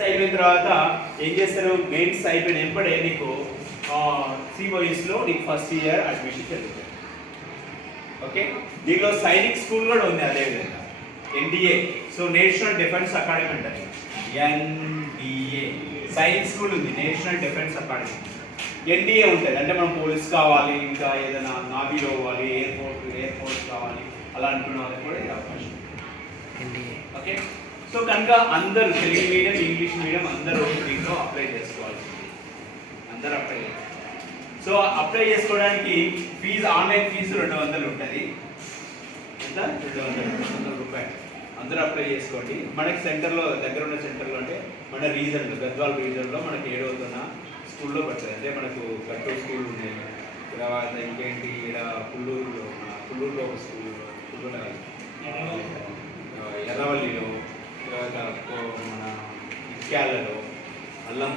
అయిపోయిన తర్వాత ఏం చేస్తారు? మెయిన్స్ అయిపోయిన వెంబడే నీకు సిఓఈస్లో నీకు ఫస్ట్ ఇయర్ అడ్మిషన్ జరుగుతుంది. ఓకే, దీనిలో సైనిక్ స్కూల్ కూడా ఉంది అదేవిధంగా. NDA, so national defence academy అంటారు. ఎన్డిఏ సైనిక్ స్కూల్ ఉంది, నేషనల్ డిఫెన్స్ అకాడమీ. ఎన్డిఏ ఉంటుంది అంటే మనం పోలీస్ కావాలి, ఇంకా ఏదైనా నావీలో పోవాలి, ఎయిర్ ఫోర్స్ కావాలి, అలా అనుకున్న వాళ్ళకి కూడా ఇది అవకాశం. ఓకే, సో కనుక అందరూ తెలుగు మీడియం, ఇంగ్లీష్ మీడియం అందరూ దీంట్లో అప్లై చేసుకోవాల్సింది. అందరూ అప్లై చేసుకోవాలి. సో అప్లై చేసుకోవడానికి ఫీజు, ఆన్లైన్ ఫీజు 200 ఉంటుంది. ఎంత? 200 రూపాయలు. అందరూ అప్లై చేసుకోండి. మనకి సెంటర్లో, దగ్గర ఉన్న సెంటర్లో అంటే మన రీజన్లో, గద్వాల్ రీజన్లో మనకి 7వ స్కూల్లో పడుతుంది. అంటే మనకు కట్టూరు స్కూల్ ఉన్నాయి, తర్వాత ఇంకేంటి ఇక్కడ పుల్లూరులో ఒక స్కూల్, ఎర్రవల్లిలో, మన ఇక్యాలలో, అల్లం